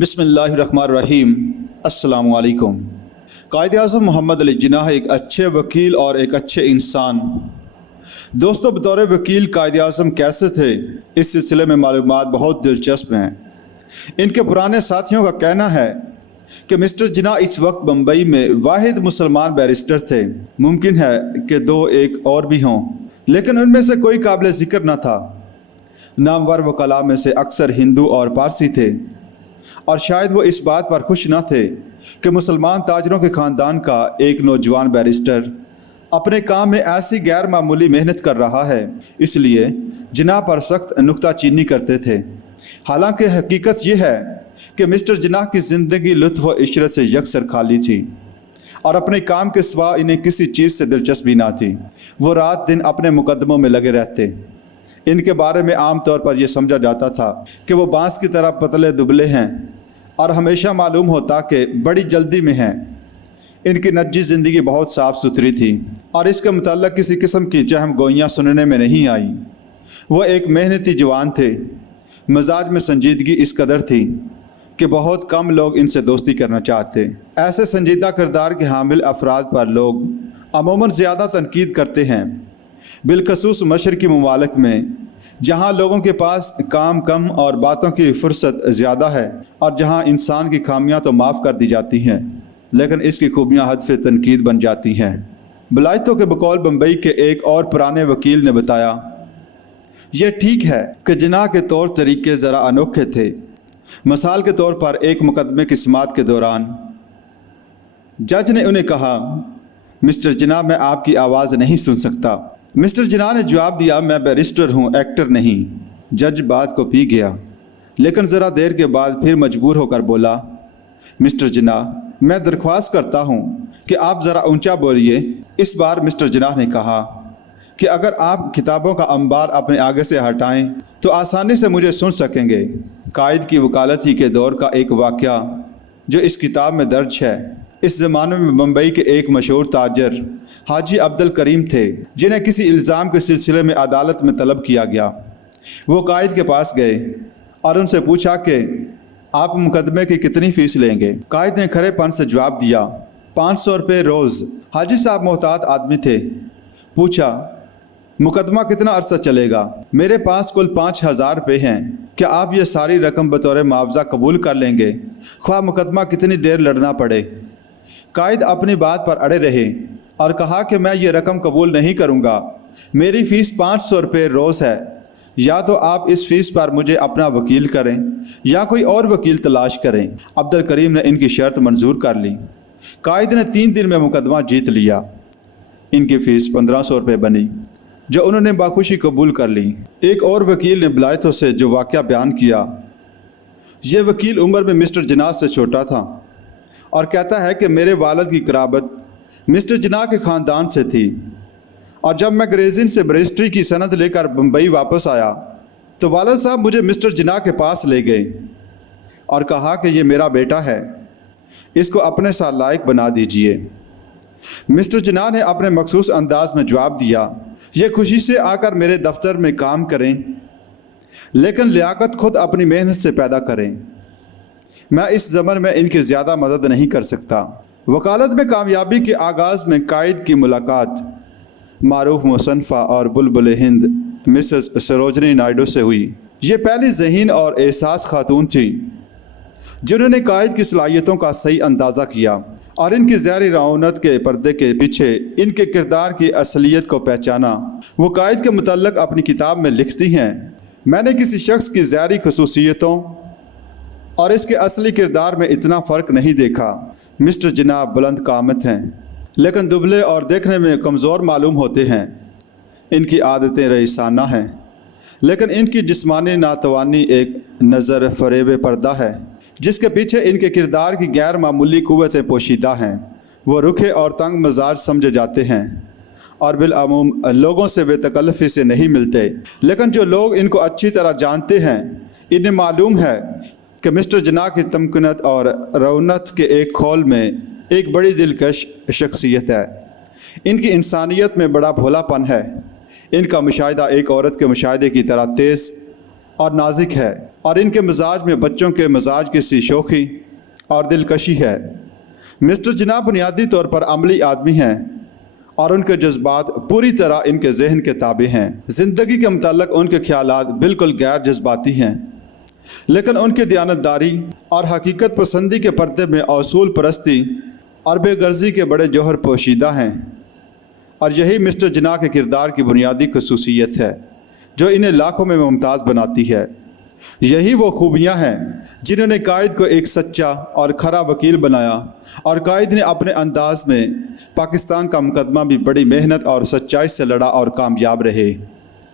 बिस्मिल्लाहिर्रहमानिर्रहीम। अस्सलामु अलैकुम। कायद-ए-आज़म मोहम्मद अली जिन्नाह एक अच्छे वकील और एक अच्छे इंसान। दोस्तों, बतौर वकील कायद-ए-आज़म कैसे थे, इस सिलसिले में मालूमात बहुत दिलचस्प हैं। इनके पुराने साथियों का कहना है कि मिस्टर जिन्नाह इस वक्त बम्बई में वाहिद मुसलमान बैरिस्टर थे। मुमकिन है कि दो एक और भी हों, लेकिन उनमें से कोई काबिल ज़िक्र न था। नामवर वकला में से अक्सर हिंदू और पारसी थे, और शायद वो इस बात पर खुश न थे कि मुसलमान ताजरों के ख़ानदान का एक नौजवान बैरिस्टर अपने काम में ऐसी गैर मामूली मेहनत कर रहा है, इसलिए जिन्नाह पर सख्त नुक्ताचीनी करते थे। हालांकि हकीकत यह है कि मिस्टर जिन्नाह की ज़िंदगी लुत्फ़ व इशरत से यकसर खाली थी, और अपने काम के सिवा इन्हें किसी चीज़ से दिलचस्पी ना थी। वो रात दिन अपने मुकदमों में लगे रहते। इनके बारे में आम तौर पर यह समझा जाता था कि वो बांस की तरह पतले दुबले हैं, और हमेशा मालूम होता कि बड़ी जल्दी में हैं। इनकी निजी ज़िंदगी बहुत साफ़ सुथरी थी, और इसके मुताल्लिक़ किसी किस्म की चहम गोइयाँ सुनने में नहीं आई। वो एक मेहनती जवान थे। मिजाज में संजीदगी इस कदर थी कि बहुत कम लोग इनसे दोस्ती करना चाहते। ऐसे संजीदा किरदार के हामिल अफराद पर लोग अमूमन ज़्यादा तनकीद करते हैं, बिलखसूस मशरक़ी ममालिक में, जहाँ लोगों के पास काम कम और बातों की फुर्सत ज़्यादा है, और जहाँ इंसान की खामियां तो माफ़ कर दी जाती हैं, लेकिन इसकी खूबियाँ हद से तनकीद बन जाती हैं। बलायतों के बकौल बम्बई के एक और पुराने वकील ने बताया, यह ठीक है कि जिन्नाह के तौर तरीके ज़रा अनोखे थे। मिसाल के तौर पर एक मुकदमे की समाअत के दौरान जज ने उन्हें कहा, मिस्टर जिन्नाह, मैं आपकी आवाज़ नहीं सुन सकता। मिस्टर जिन्नाह ने जवाब दिया, मैं बैरिस्टर हूँ, एक्टर नहीं। जज बात को पी गया, लेकिन ज़रा देर के बाद फिर मजबूर होकर बोला, मिस्टर जिन्नाह, मैं दरख्वास्त करता हूँ कि आप ज़रा ऊंचा बोलिए। इस बार मिस्टर जिन्नाह ने कहा कि अगर आप किताबों का अंबार अपने आगे से हटाएं तो आसानी से मुझे सुन सकेंगे। कायद की वकालत ही के दौर का एक वाक़या जो इस किताब में दर्ज है। इस ज़माने में बम्बई के एक मशहूर ताजर हाजी अब्दुल करीम थे, जिन्हें किसी इल्ज़ाम के सिलसिले में अदालत में तलब किया गया। वो कायद के पास गए और उनसे पूछा कि आप मुकदमे की कितनी फ़ीस लेंगे। कायद ने खरेपन से जवाब दिया, 500 रुपये रोज़। हाजी साहब मोहतात आदमी थे। पूछा, मुकदमा कितना अरसा चलेगा? मेरे पास कुल 5000 रुपये हैं। क्या आप ये सारी रकम बतौर मुआवजा कबूल कर लेंगे, ख्वाह मुकदमा कितनी देर लड़ना पड़े? कायद अपनी बात पर अड़े रहे और कहा कि मैं ये रकम कबूल नहीं करूँगा। मेरी फ़ीस 500 रुपये रोज़ है। या तो आप इस फ़ीस पर मुझे अपना वकील करें या कोई और वकील तलाश करें। अब्दुल करीम ने इनकी शर्त मंजूर कर ली। कायद ने 3 दिन में मुकदमा जीत लिया। इनकी फ़ीस 1500 रुपये बनी, जो उन्होंने बाखुशी कबूल कर ली। एक और वकील ने बलायतों से जो वाक़या बयान किया, ये वकील उम्र में मिस्टर जिन्नाह से छोटा था और कहता है कि मेरे वालिद की कराबत मिस्टर जिन्नाह के ख़ानदान से थी, और जब मैं ग्रेज़िन से बैरिस्ट्री की सनद लेकर बम्बई वापस आया तो वालिद साहब मुझे मिस्टर जिन्नाह के पास ले गए और कहा कि ये मेरा बेटा है, इसको अपने साथ लायक बना दीजिए। मिस्टर जिन्नाह ने अपने मखसूस अंदाज में जवाब दिया, ये खुशी से आकर मेरे दफ्तर में काम करें, लेकिन लियाकत खुद अपनी मेहनत से पैदा करें। मैं इस ज़मन में इनकी ज़्यादा मदद नहीं कर सकता। वकालत में कामयाबी के आगाज़ में कायद की मुलाकात मारूफ मुसन्फ़ा और बुलबुल हिंद मिसेस सरोजनी नायडू से हुई। ये पहली ज़हीन और एहसास खातून थी जिन्होंने कायद की सलाहियतों का सही अंदाज़ा किया, और इनकी ज़ाहिरी रौनक के पर्दे के पीछे इनके किरदार की असलियत को पहचाना। वो कायद के मुतल्लिक़ अपनी किताब में लिखती हैं, मैंने किसी शख्स की ज़ाहिरी खसूसियतों और इसके असली किरदार में इतना फ़र्क नहीं देखा। मिस्टर जिन्नाह बुलंद कामत हैं, लेकिन दुबले और देखने में कमज़ोर मालूम होते हैं। इनकी आदतें रईसाना हैं, लेकिन इनकी जिस्मानी नातवानी एक नज़र फ़रेब पर्दा है, जिसके पीछे इनके किरदार की गैर मामूली क़ुव्वतें पोशीदा हैं। वो रुखे और तंग मिजाज समझे जाते हैं और बिलअमूम लोगों से बेतकल्लफ़ी से नहीं मिलते, लेकिन जो लोग इनको अच्छी तरह जानते हैं इन्हें मालूम है कि मिस्टर जिन्नाह की तमकीनत और रौनक के एक खोल में एक बड़ी दिलकश शख्सियत है। इनकी इंसानियत में बड़ा भोलापन है। इनका मुशाहिदा एक औरत के मुशाहिदे की तरह तेज़ اور نازک ہے، اور ان کے مزاج میں بچوں کے مزاج کی سی شوخی اور دلکشی ہے۔ مسٹر جناح بنیادی طور پر عملی آدمی ہیں اور ان کے جذبات پوری طرح ان کے ذہن کے تابع ہیں۔ زندگی کے متعلق ان کے خیالات بالکل غیر جذباتی ہیں، لیکن ان کی دیانتداری اور حقیقت پسندی کے پردے میں اصول پرستی اور بے غرضی کے بڑے جوہر پوشیدہ ہیں، اور یہی مسٹر جناح کے کردار کی بنیادی خصوصیت ہے جو انہیں لاکھوں میں ممتاز بناتی ہے۔ یہی وہ خوبیاں ہیں جنہوں نے قائد کو ایک سچا اور کھرا وکیل بنایا، اور قائد نے اپنے انداز میں پاکستان کا مقدمہ بھی بڑی محنت اور سچائی سے لڑا اور کامیاب رہے۔